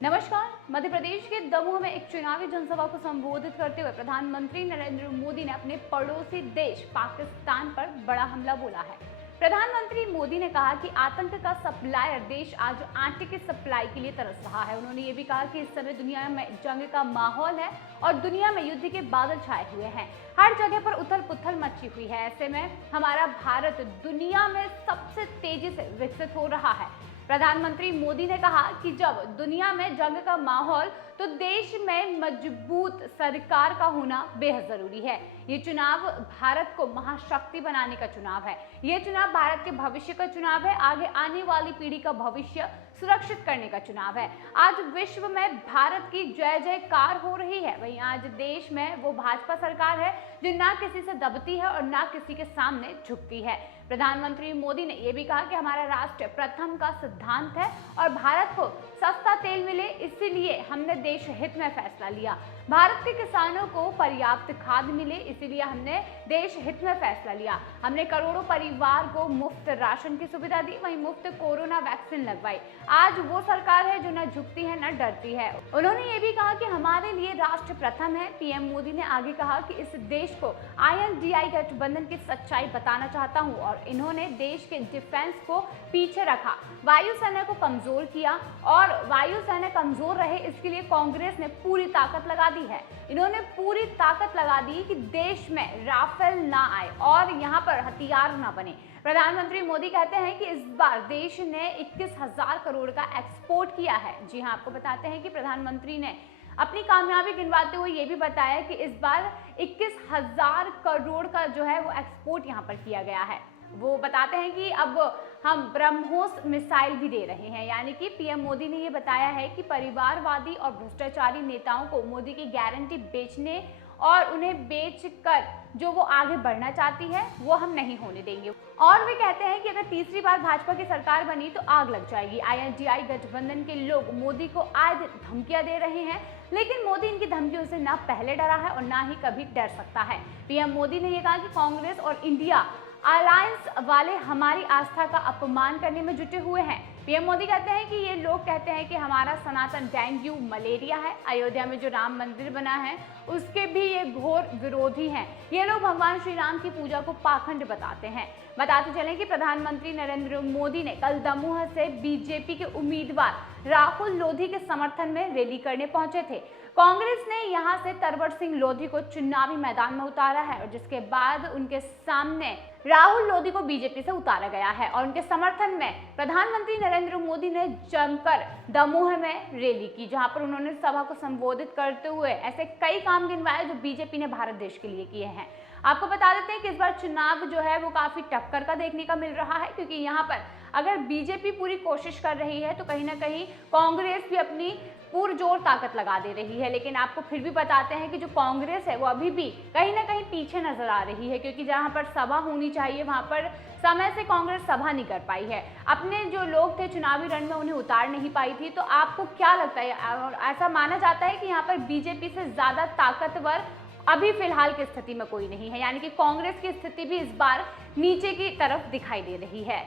नमस्कार। मध्य प्रदेश के दमोह में एक चुनावी जनसभा को संबोधित करते हुए प्रधानमंत्री नरेंद्र मोदी ने अपने पड़ोसी देश पाकिस्तान पर बड़ा हमला बोला है। प्रधानमंत्री मोदी ने कहा कि आतंक का सप्लायर देश आज आटे की सप्लाई के लिए तरस रहा है। उन्होंने ये भी कहा कि इस समय दुनिया में जंग का माहौल है और दुनिया में युद्ध के बादल छाए हुए हैं। हर जगह पर उथल पुथल मची हुई है। ऐसे में हमारा भारत दुनिया में सबसे तेजी से विकसित हो रहा है। प्रधानमंत्री मोदी ने कहा कि जब दुनिया में जंग का माहौल तो देश में मजबूत सरकार का होना बेहद जरूरी है। ये चुनाव भारत को महाशक्ति बनाने का चुनाव है। ये चुनाव भारत के भविष्य का चुनाव है। आगे आने वाली पीढ़ी का भविष्य सुरक्षित करने का चुनाव है। आज विश्व में भारत की जय जयकार हो रही है। वहीं आज देश में वो भाजपा सरकार है जो ना किसी से दबती है और ना किसी के सामने झुकती है। प्रधानमंत्री मोदी ने यह भी कहा कि हमारा राष्ट्र प्रथम का सिद्धांत है और भारत को सस्ता तेल मिले, इसीलिए हमने देश हित में फैसला लिया। भारत के किसानों को पर्याप्त खाद मिले, इसीलिए हमने देश हित में फैसला लिया। हमने करोड़ों परिवार को मुफ्त राशन की सुविधा दी, वहीं मुफ्त कोरोना वैक्सीन लगवाई। आज वो सरकार है जो न झुकती है न डरती है। उन्होंने ये भी कहा कि हमारे लिए राष्ट्र प्रथम है। पीएम मोदी ने आगे कहा कि इस देश को INDI गठबंधन की सच्चाई बताना चाहता हूँ और इन्होंने देश के डिफेंस को पीछे रखा, वायुसेना को कमजोर किया और वायुसेना कमजोर रहे इसके लिए कांग्रेस ने पूरी ताकत लगा दी है। इन्होंने पूरी ताकत लगा दी कि देश में राफेल ना आए और यहाँ पर हथियार ना बने। प्रधानमंत्री मोदी कहते हैं कि इस बार देश ने 21,000 करोड़ का एक्सपोर्ट किया है। जी हाँ, आपको बताते हैं कि प्रधानमंत्री ने अपनी कामयाबी गिनवाते हुए ये भी बताया कि इस बार 21,000 करोड़ का जो है वो एक्सपोर्ट यहाँ पर किया गया है। वो बताते हैं कि अब हम ब्रह्मोस मिसाइल भी दे रहे हैं। यानी कि पीएम मोदी ने ये बताया है कि परिवारवादी और भ्रष्टाचारी नेताओं को मोदी की गारंटी बेचने और उन्हें बेचकर जो वो आगे बढ़ना चाहती है वो हम नहीं होने देंगे। और वे कहते हैं कि अगर तीसरी बार भाजपा की सरकार बनी तो आग लग जाएगी। INDI गठबंधन के लोग मोदी को आए दिन धमकियां दे रहे हैं, लेकिन मोदी इनकी धमकियों से ना पहले डरा है और ना ही कभी डर सकता है। पीएम मोदी ने यह कहा कि कांग्रेस और इंडिया अलायंस वाले हमारी आस्था का अपमान करने में जुटे हुए हैं। पीएम मोदी कहते हैं कि ये लोग कहते हैं कि हमारा सनातन डेंगू मलेरिया है। अयोध्या में जो राम मंदिर बना है उसके भी ये घोर विरोधी हैं। ये लोग भगवान श्री राम की पूजा को पाखंड बताते हैं। बताते चलें कि प्रधानमंत्री नरेंद्र मोदी ने कल दमोह से बीजेपी के उम्मीदवार राहुल लोधी के समर्थन में रैली करने पहुंचे थे। कांग्रेस ने यहां से तरवर सिंह लोधी को चुनावी मैदान में उतारा है और जिसके बाद उनके सामने राहुल लोधी को बीजेपी से उतारा गया है और उनके समर्थन में प्रधानमंत्री नरेंद्र मोदी ने जमकर दमोह में रैली की, जहां पर उन्होंने सभा को संबोधित करते हुए ऐसे कई काम गिनवाए जो बीजेपी ने भारत देश के लिए किए हैं। आपको बता देते हैं कि इस बार चुनाव जो है वो काफी टक्कर का देखने का मिल रहा है, क्योंकि यहाँ पर अगर बीजेपी पूरी कोशिश कर रही है तो कहीं ना कहीं कांग्रेस भी अपनी पुरजोर ताकत लगा दे रही है। लेकिन आपको फिर भी बताते हैं कि जो कांग्रेस है वो अभी भी कहीं ना कहीं पीछे नजर आ रही है, क्योंकि जहां पर सभा होनी चाहिए वहां पर समय से कांग्रेस सभा नहीं कर पाई है। अपने जो लोग थे चुनावी रण में उन्हें उतार नहीं पाई थी। तो आपको क्या लगता है? और ऐसा माना जाता है कि यहाँ पर बीजेपी से ज्यादा ताकतवर अभी फिलहाल की स्थिति में कोई नहीं है, यानी कि कांग्रेस की स्थिति भी इस बार नीचे की तरफ दिखाई दे रही है।